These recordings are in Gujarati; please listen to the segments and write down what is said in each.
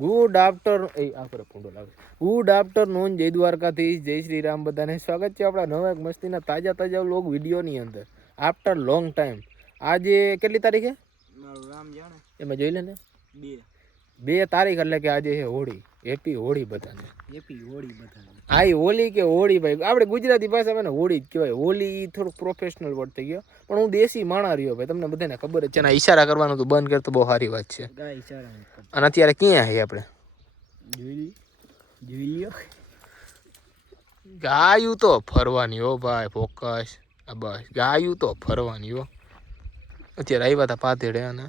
ગુડ આફ્ટરનૂન જય દ્વારકાધીશ, જય શ્રી રામ. બધાને સ્વાગત છે આપણા નવા એક મસ્તીના તાજા વ્લોગ વિડીયોની અંદર. After long time. આજે કેટલી તારીખે એમાં જોઈ લે ને, 2 તારીખ, એટલે કે આજે છે હોળી. હેપી હોળી બધાને. આ હોળી કે હોળી ભાઈ, આપણે ગુજરાતી ભાષામાં ને હોળી જ કહેવાય. હોળી થોડુંક પ્રોફેશનલ વર્ડ થઈ ગયો, પણ હું દેશી માણા રહ્યો ભાઈ. તમને બધાને ખબર જ છે ને, ઈશારા કરવાનું તો બંધ કરતો બહુ સારી વાત છે. અને અત્યારે ક્યાં છે આપણે? ગાયું તો ફરવાની હો ભાઈ, ફોકસ. બસ ગાયું તો ફરવાની હો. અત્યારે આવ્યા હતા પાતેડે અને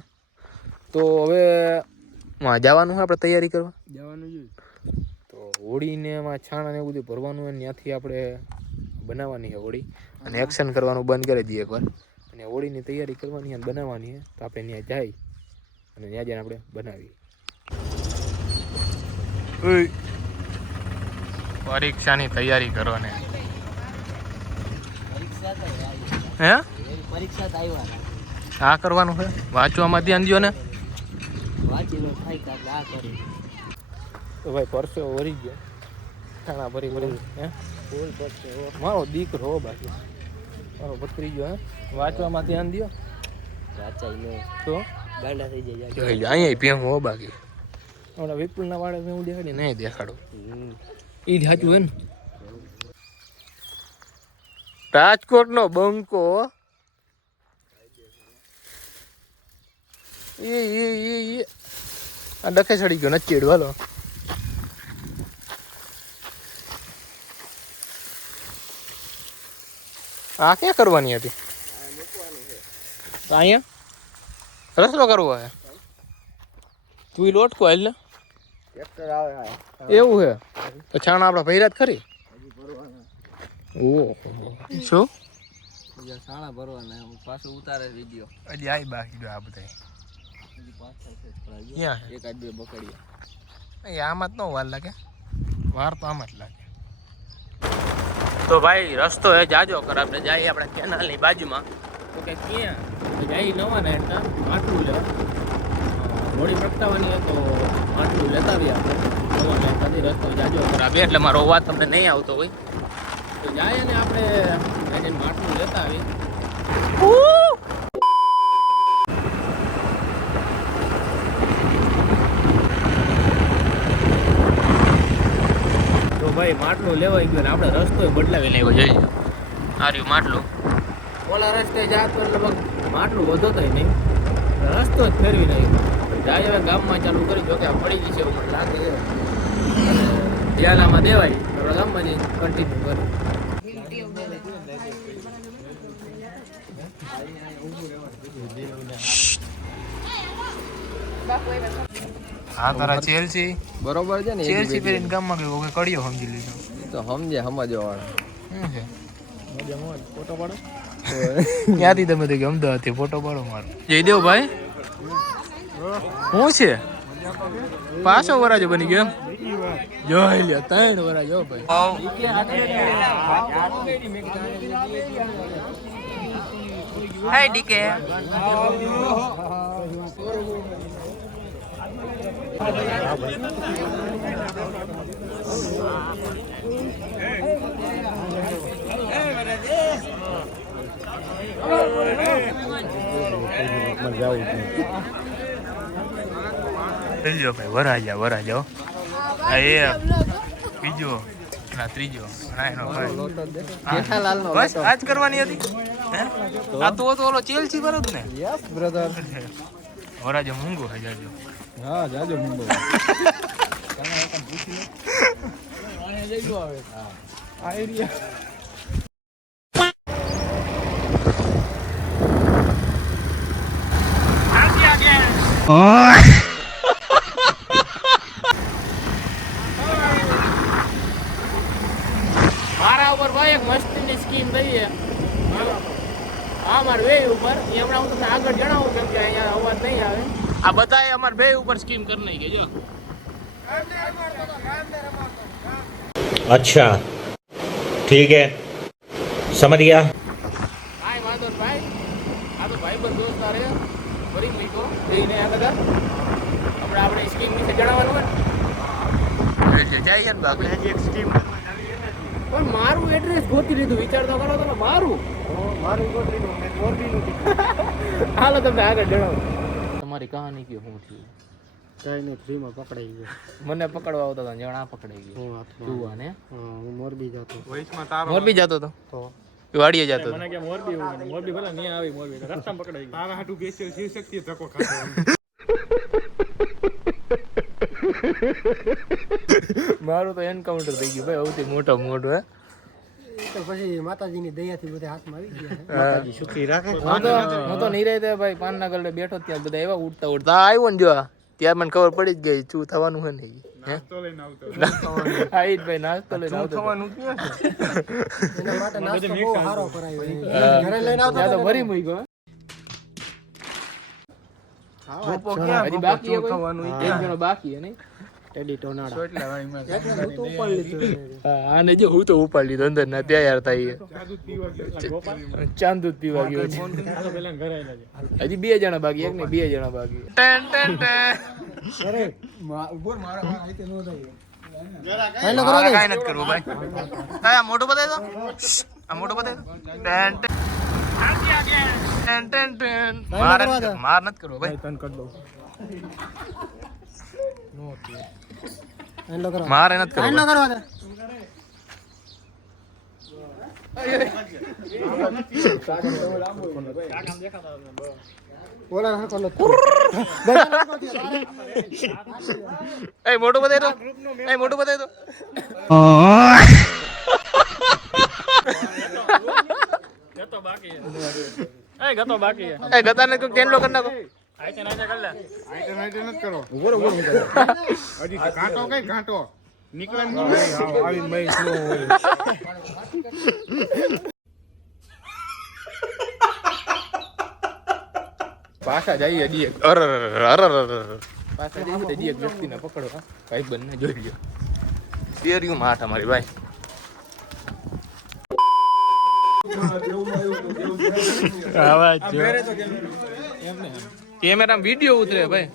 તો હવે જવાનું છે આપણે તૈયારી કરવા જવાનું. તો હોળીને એમાં છાણા ને એવું બધું ભરવાનું હોય, ત્યાંથી આપણે બનાવવાની છે હોળી. અને એક્શન કરવાનું બંધ કરી દઈએ એકવાર, અને હોળીની તૈયારી કરવાની અને બનાવવાની છે. તો આપણે ત્યાં જઈ અને ત્યાં જઈને આપણે બનાવીએ. પરીક્ષાની તૈયારી કરવાની. હે આ કરવાનું છે, વાંચવામાં ધ્યાન દો ને. તો ભાઈ પરસો વળી ગયો, ખાણા ભરી હે મારો દીકરો હો, બાકી મારો ભત્રી ગયો. હે વાંચવામાં ધ્યાન દો. તો ગાંડા થઈ જાય અહીંયા ભેંગ હો. બાકી હમણાં વિપુલના વાળે હું દેખાડી નહીં દેખાડો. એ જ સાચું હોય ને. રાજકોટનો બંકો એ આ ડખે ચડી ગયો નથી ચેડું. હાલો આ ક્યાં કરવાની હતી? અહીંયા રસલો કરવો હે. તું લોટકો હાલ ને. એવું હે તો છાણા આપડા ભૈરાત ખરી. ઓહો શું છાણા ભરવાના પાછું ઉતારે વિડિયો. હજી આઈ બાકી આ બધા એકાદ બે બકડીયા. આમાં જ ન વાર લાગે, વાર તો આમાં જ લાગે. તો ભાઈ રસ્તો એ જાજો કર. આપણે જઈએ આપણે કેનાલની બાજુમાં. તો કે ક્યાં જઈ નવા ને એટલે માટલું લેવા હોળી પ્રગટાવવાની હોય, તો માટલું લેતા આવીએ આપણે નવા ને. કદી રસ્તો જાજો કર એટલે મારો અવાજ તમને નહીં આવતો હોય તો જાય ને આપણે એને માટલું લેતા આવીએ. ભાઈ માટલું લેવાઈ ગયું ને આપણે રસ્તો બદલાવી લેવો જોઈએ. આ રહ્યું માટલું. ઓલા રસ્તે જાતો એટલે માટલું વધો તો નહીં, રસ્તો જ ફેરવી નાખ્યો. જાય હવે ગામમાં ચાલુ કરી દો કે આ પડી ગઈ છે એવું મને લાગે છે. દિયાલામાં દેવાય આપણે ગામમાં જઈને કન્ટિન્યુ કરી. હા તારા ચેલ્સી બરોબર છે ને. ચેલ્સી ફેરીને ગામમાં ગયો કે કડિયો સમજી લીધો. તો સમજે સમજવા વાળા શું છે. ફોટો પાડો ક્યાંથી તમે તો કે અમદાવાદથી ફોટો પાડો મારો. જયદેવ ભાઈ શું છે? પાછો વરાજો બની ગયો એમ. જોઈ લ્યો 3 વરાજો ભાઈ. હાય ડીકે. ભાઈ વરાજો એ બીજો ના ત્રીજો બસ આજ કરવાની હતી. આ તો ઓલો ચેલ્સી બરોબર ને. Yes brother. વરાજો મૂંગો હે જાજો. હા જાજો મૂંગો. તમે એકમ પૂછી લો. આને જઈજો આવે. હા આ એરિયા મારા ઉપર ભાઈ એક મસ્તીની સ્કીમ થઈ છે. હા મારા વે ઉપર એ હમણાં હું તમને આગળ જણાવું કેમ કે અહીંયા અવાજ નહીં આવે. આ બધાએ અમારા બે ઉપર સ્કીમ કરી નાખી જો. अच्छा ठीक है समझ गया. કાંઈ વાંધો ભાઈ. આ તો ભાઈ બંધ દોસ્તાર છે. ફરી મૂકો જઈને આ બધા આપણે સ્કીમ વિશે જણાવવાનું હોય. જાય છે ને બાકી પણ મારું એડ્રેસ ગોતી લીધું વિચાર તો કરો તમે મારું ગોતી લીધું મોરબીનું હાલો તમને આગળ જણાવો તમારી કહાની કયો શું થયું કઈ નહીં ફ્રીમાં પકડાઈ ગયો મને પકડવા આવતા હતા જણા પકડાઈ ગયો હું હાથમાં તું ને હું મોરબી જતો મોરબી જતો હતો તો વાડીએ જતો હતો મને કે મોરબી ભલા નહીં આવી મોરબી રસ્તામાં પકડાઈ ગયો તારા હાટુ બેસ્યો શિવ શક્તિ ધક્કો ખાતો મારું તો એન્કાઉન્ટર થઈ ગયું ભાઈ સૌથી મોટું હે તો પછી માતાજીની દયાથી બધા હાથમાં આવી ગયા માતાજી સુખી રાખે હું તો નહીં રહેતા ભાઈ પાનના ગળે બેઠો ત્યાં બધા એવા ઉડતા આવ્યો ને જો ત્યાં મને ખબર પડી જ ગઈ શું થવાનું હે નહીં નાસ્તો લઈને આવતો ભાઈ નાસ્તો લઈને આવતો થવાનું ક્યાં છે એના માટે નાસ્તો બહુ સારો કરાયો ઘરે લઈને આવતો તો ભરી મૂક્યો હજી બાકી હે કોઈ? એક જણો બાકી હે નહીં ટેડી ટોનાડા આને જો હું તો ઉપાડી લીધો અંદર ના તૈયાર થાય ચાંદૂદ પીવા ગયો છે હજી 2 જણા બાકી એક ને 2 જણા બાકી અરે ઉપર મારા આઈતે નો થાય હેલો કરો કાઈ નથી કરવું ભાઈ આ મોટો બતાય તો આ મોટો બતાય તો માર નથી કરવો ભાઈ તન કર દો મારે નથી કરવો કરવા દે ઓલા હરકો નો એ મોટો બતાય તો એ મોટો બતાય તો ગતો બાકી એ ગતાને કોઈ કેન્ડલો કરી નાખો આઈતે નાઈતે કર લે આઈતે નથી કરો ઉભો હજી કાંટો કઈ કાંટો નીકળે આવી મઈ સ્લો હોય પાછા જઈએ હજી એક અર પાછા જઈએ હજી એક વ્યક્તિને પકડવા ભાઈ બંને જોઈ લ્યો શેરિયું માઠ અમારી ભાઈ કેમેરા વિડીયો ઉતરે ભાઈ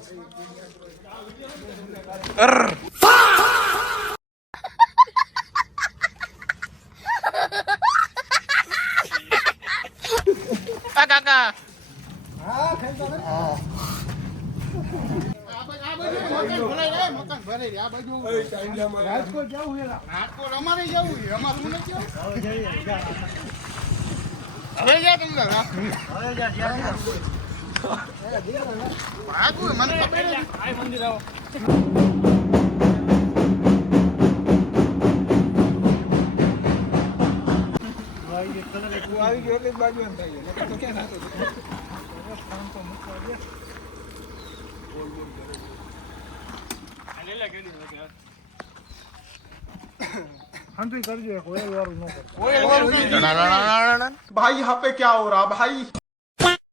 કાકા રાજકોટ જવું છે રાજકોટ અમારે જવું છે અમારું નથી હવે જા તમને હવે જા મને ખબર આ મંદિર આવો આવી ગયો એટલે બાજુ એમ થાય તો ક્યાં થતો भाई यहाँ पे क्या हो रहा भाई